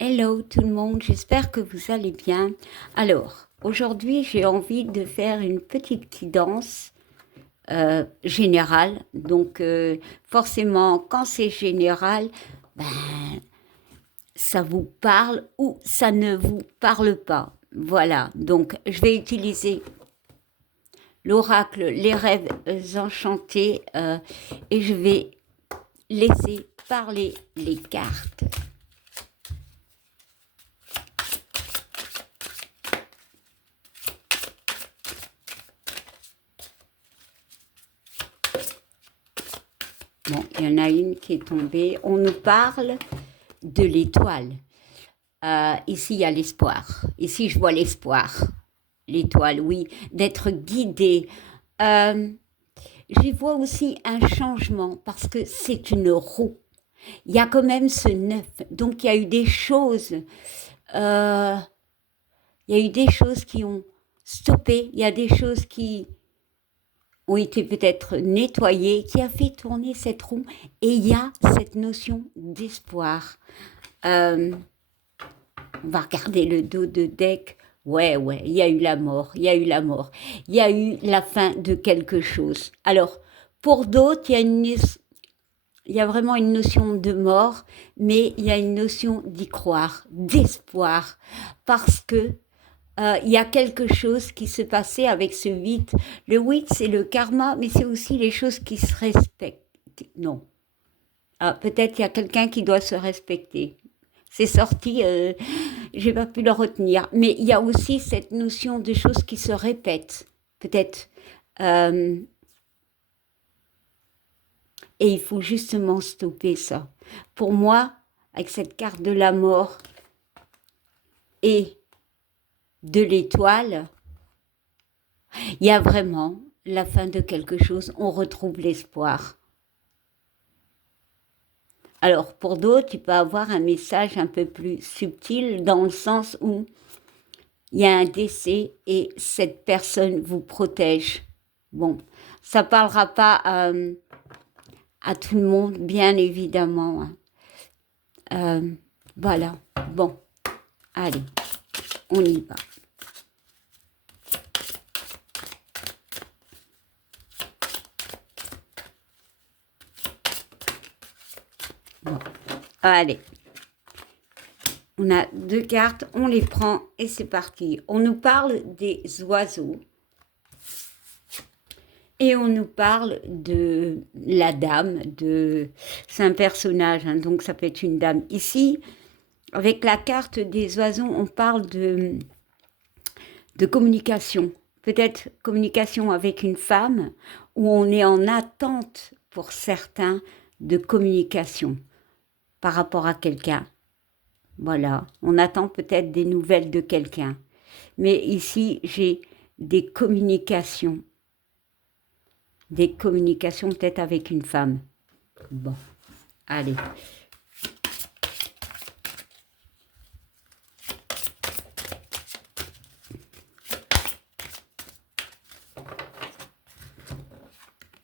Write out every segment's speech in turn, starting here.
Hello tout le monde, j'espère que vous allez bien. Alors, aujourd'hui j'ai envie de faire une petite guidance générale. Donc, forcément, quand c'est général, ben, ça vous parle ou ça ne vous parle pas. Voilà, donc je vais utiliser l'oracle, les rêves enchantés et je vais laisser parler les cartes. Bon, il y en a une qui est tombée. On nous parle de l'étoile. Ici, il y a l'espoir. Ici, je vois l'espoir. L'étoile, oui, d'être guidé. Euh, J'y vois aussi un changement parce que c'est une roue. Il y a quand même ce neuf. Donc, il y a eu des choses. euh, il y a eu des choses qui ont stoppé. Il y a des choses qui ont été peut-être nettoyées, qui a fait tourner cette roue. Et il y a cette notion d'espoir. Euh, on va regarder le dos de deck. Ouais, il y a eu la mort, il y a eu la mort, il y a eu la fin de quelque chose. Alors, pour d'autres, il y a vraiment une notion de mort, mais il y a une notion d'y croire, d'espoir, parce que il y a quelque chose qui se passait avec ce 8. Le 8, c'est le karma, mais c'est aussi les choses qui se respectent. Non. Ah, peut-être il y a quelqu'un qui doit se respecter. C'est sorti, j'ai pas pu le retenir. Mais il y a aussi cette notion de choses qui se répètent, peut-être. Euh, et il faut justement stopper ça. Pour moi, avec cette carte de la mort et de l'étoile, il y a vraiment la fin de quelque chose. On retrouve l'espoir. Alors, pour d'autres, il peut avoir un message un peu plus subtil dans le sens où il y a un décès et cette personne vous protège. Bon, ça parlera pas à tout le monde, bien évidemment. Voilà. Bon, allez, on y va. Bon, allez. On a deux cartes, on les prend et c'est parti. On nous parle des oiseaux. Et on nous parle de la dame, c'est un personnage, hein, donc ça peut être une dame. Ici, avec la carte des oiseaux, on parle de communication. Peut-être communication avec une femme, où on est en attente, pour certains, de communication par rapport à quelqu'un. Voilà, on attend peut-être des nouvelles de quelqu'un. Mais ici, j'ai des communications peut-être avec une femme. Bon, allez.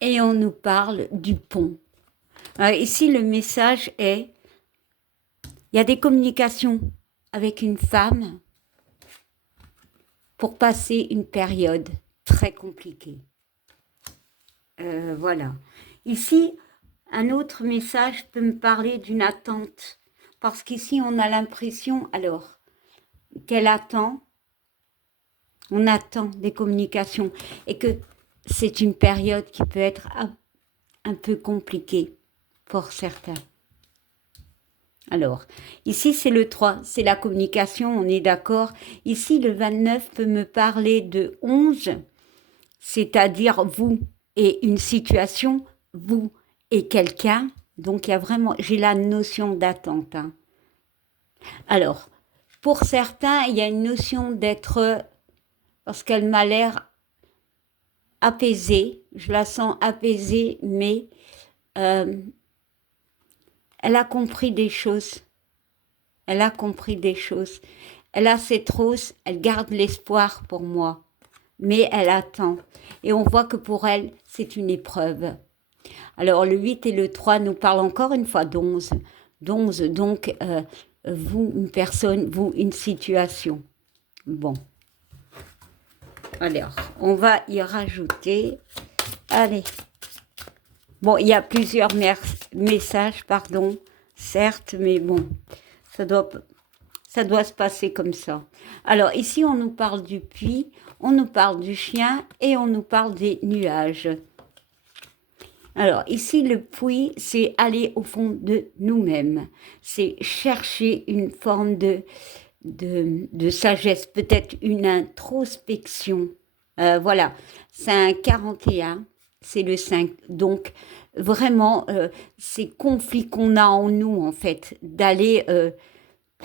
Et on nous parle du pont. Ici, le message est, il y a des communications avec une femme pour passer une période très compliquée. Voilà. Ici, un autre message peut me parler d'une attente. Parce qu'ici, on a l'impression, alors, qu'elle attend, on attend des communications et que c'est une période qui peut être un peu compliquée pour certains. Alors, ici c'est le 3, c'est la communication, on est d'accord. Ici le 29 peut me parler de 11, c'est-à-dire vous et une situation, vous et quelqu'un. Donc il y a vraiment, j'ai la notion d'attente. Hein. Alors, pour certains, il y a une notion d'être, parce qu'elle m'a l'air apaisée, je la sens apaisée, mais elle a compris des choses. Elle a compris des choses. Elle a cette rose, elle garde l'espoir pour moi. Mais elle attend. Et on voit que pour elle, c'est une épreuve. Alors le 8 et le 3 nous parlent encore une fois d'11. D'11, donc vous, une personne, vous, une situation. Bon. Alors, on va y rajouter. Allez. Bon, il y a plusieurs messages, pardon, certes, mais bon, ça doit se passer comme ça. Alors, ici, on nous parle du puits, on nous parle du chien et on nous parle des nuages. Alors, ici, le puits, c'est aller au fond de nous-mêmes. C'est chercher une forme de sagesse, peut-être une introspection. Voilà, c'est un 41, c'est le 5. Donc, vraiment, ces conflits qu'on a en nous, en fait, d'aller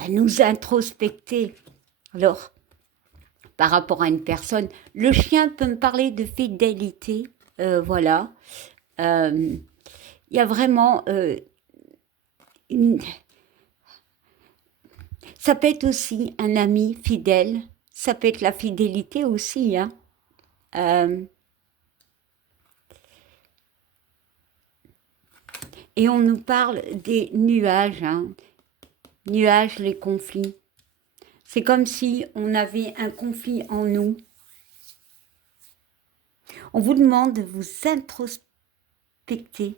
nous introspecter. Alors, par rapport à une personne, le chien peut me parler de fidélité, voilà. Il y a vraiment une... Ça peut être aussi un ami fidèle, ça peut être la fidélité aussi, hein. Et on nous parle des nuages, hein. Nuages, les conflits. C'est comme si on avait un conflit en nous. On vous demande de vous introspecter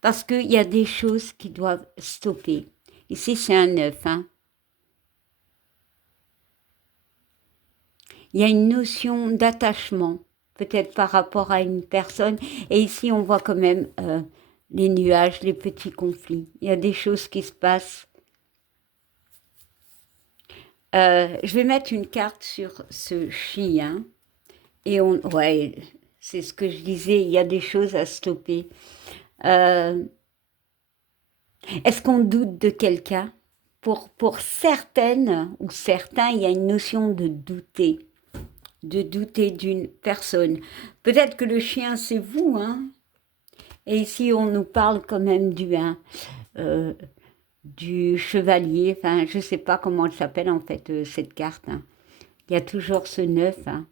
parce qu'il y a des choses qui doivent stopper. Ici, c'est un 9, hein. Il y a une notion d'attachement, peut-être par rapport à une personne. Et ici, on voit quand même les nuages, les petits conflits. Il y a des choses qui se passent. Je vais mettre une carte sur ce chien. Et ouais, c'est ce que je disais, il y a des choses à stopper. Est-ce qu'on doute de quelqu'un? Pour certaines ou certains, il y a une notion de douter d'une personne. Peut-être que le chien, c'est vous, hein? Et ici, on nous parle quand même du chevalier, enfin, je ne sais pas comment elle s'appelle en fait, cette carte, hein. Il y a toujours ce 9, hein.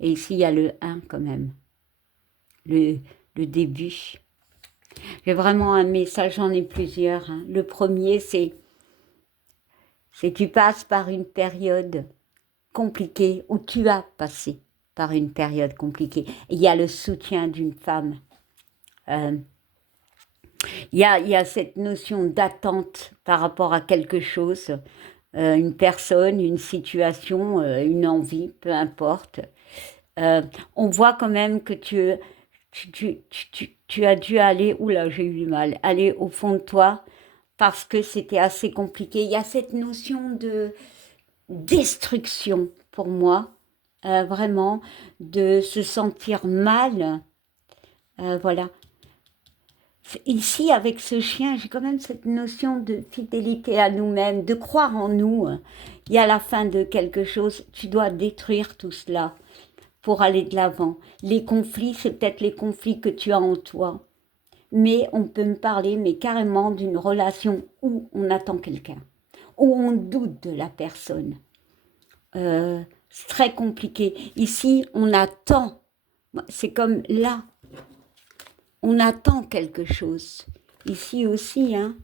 Et ici, il y a le 1 quand même, le début. J'ai vraiment un message, j'en ai plusieurs, hein. Le premier, c'est tu passes par une période compliquée, ou tu as passé par une période compliquée. Il y a le soutien d'une femme. Il y a cette notion d'attente par rapport à quelque chose, une personne, une situation, une envie, peu importe. On voit quand même que tu as dû aller, oula, j'ai eu du mal, aller au fond de toi parce que c'était assez compliqué. Il y a cette notion de destruction pour moi, vraiment, de se sentir mal. Voilà. Ici, avec ce chien, j'ai quand même cette notion de fidélité à nous-mêmes, de croire en nous. Il y a la fin de quelque chose, tu dois détruire tout cela pour aller de l'avant. Les conflits, c'est peut-être les conflits que tu as en toi. Mais on peut me parler, mais carrément d'une relation où on attend quelqu'un, où on doute de la personne. C'est très compliqué. Ici, on attend. C'est comme là. On attend quelque chose. Ici aussi, hein.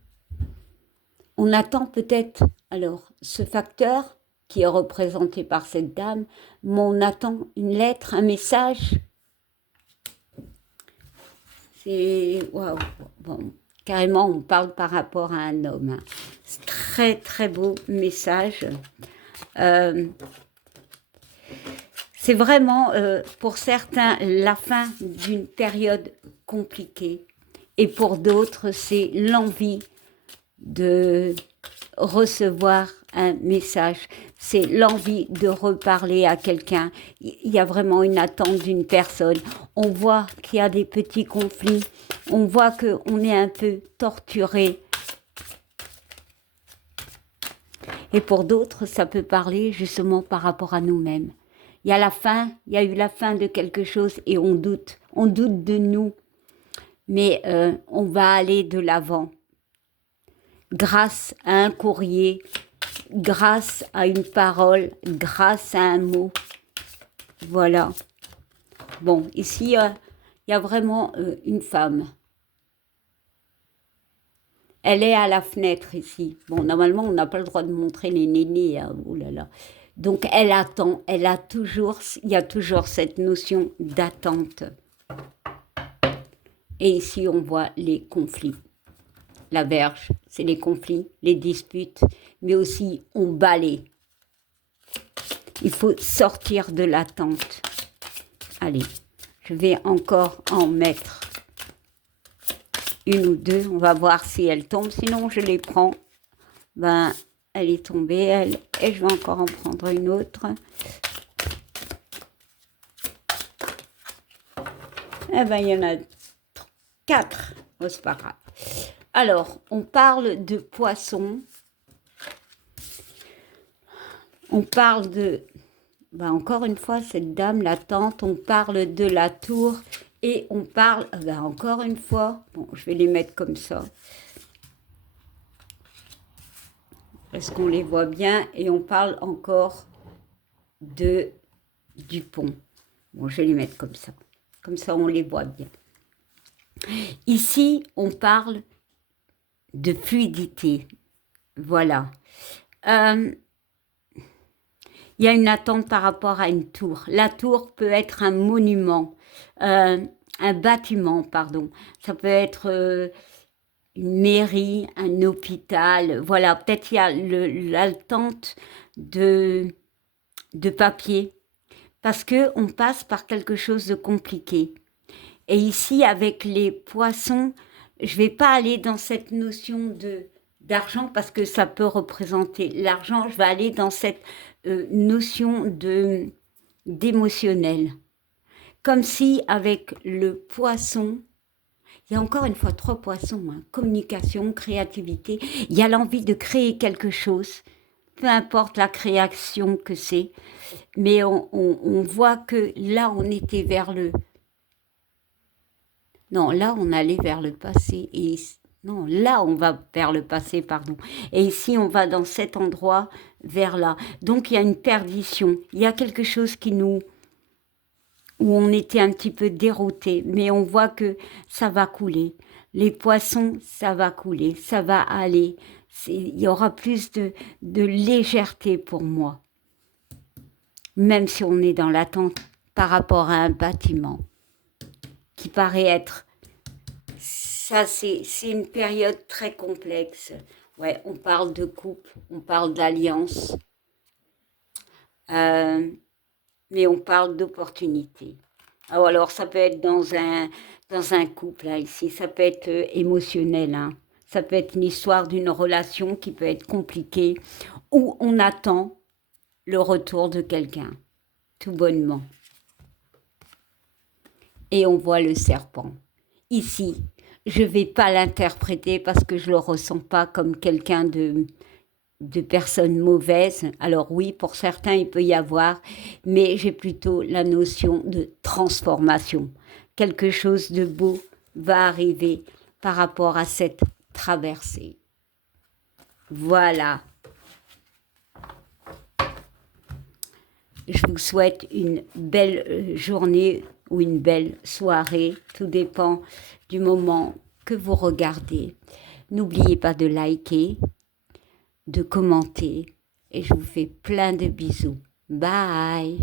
On attend peut-être, alors, ce facteur qui est représenté par cette dame, mais on attend une lettre, un message. C'est... Waouh. Bon, carrément, on parle par rapport à un homme, hein. C'est très, très beau message. C'est vraiment, pour certains, la fin d'une période compliquée. Et pour d'autres, c'est l'envie de recevoir un message. C'est l'envie de reparler à quelqu'un. Il y a vraiment une attente d'une personne. On voit qu'il y a des petits conflits. On voit qu'on est un peu torturé. Et pour d'autres, ça peut parler justement par rapport à nous-mêmes. Il y a la fin, il y a eu la fin de quelque chose et on doute de nous, mais on va aller de l'avant. Grâce à un courrier, grâce à une parole, grâce à un mot. Voilà. Bon, ici, il y a vraiment une femme. Elle est à la fenêtre ici. Bon, normalement, on n'a pas le droit de montrer les nénés. Hein. Oh là là. Donc, elle attend. Il y a toujours cette notion d'attente. Et ici, on voit les conflits. La Vierge, c'est les conflits, les disputes, mais aussi on balaye. Il faut sortir de l'attente. Allez, je vais encore en mettre une ou deux. On va voir si elle tombe. Sinon, je les prends. Ben, elle est tombée, elle. Et je vais encore en prendre une autre. Eh ben, il y en a 4. Oh, c'est pas grave. Alors, on parle de poissons. On parle de... Ben, encore une fois, cette dame, la tante, on parle de la tour et on parle... Ben, encore une fois, bon, je vais les mettre comme ça. Est-ce qu'on les voit bien? Et on parle encore du pont. Bon, je vais les mettre comme ça. Comme ça, on les voit bien. Ici, on parle de fluidité. Voilà. Il y a une attente par rapport à une tour. La tour peut être un monument, un bâtiment, pardon. Ça peut être une mairie, un hôpital. Voilà, peut-être il y a l'attente de papier parce que on passe par quelque chose de compliqué. Et ici, avec les poissons, je vais pas aller dans cette notion d'argent parce que ça peut représenter l'argent. Je vais aller dans cette notion d'émotionnel. Comme si avec le poisson, il y a encore une fois 3 poissons, hein, communication, créativité, il y a l'envie de créer quelque chose, peu importe la création que c'est, mais on voit que là on était vers le... Non, là on allait vers le passé, et non, là on va vers le passé, pardon, et ici on va dans cet endroit vers là, donc il y a une perdition, il y a quelque chose qui nous... où on était un petit peu dérouté, mais on voit que ça va couler. Les poissons, ça va couler, ça va aller. Il y aura plus de légèreté pour moi, même si on est dans l'attente par rapport à un bâtiment qui paraît être... Ça, c'est une période très complexe. Ouais, on parle de couple, on parle d'alliance, mais on parle d'opportunité. Alors, ça peut être dans un couple, là, ici, ça peut être émotionnel, hein. Ça peut être une histoire d'une relation qui peut être compliquée, où on attend le retour de quelqu'un, tout bonnement. Et on voit le serpent. Ici, je ne vais pas l'interpréter parce que je ne le ressens pas comme quelqu'un de personnes mauvaises. Alors oui, pour certains, il peut y avoir, mais j'ai plutôt la notion de transformation. Quelque chose de beau va arriver par rapport à cette traversée. Voilà. Je vous souhaite une belle journée ou une belle soirée. Tout dépend du moment que vous regardez. N'oubliez pas de liker, de commenter et je vous fais plein de bisous. Bye!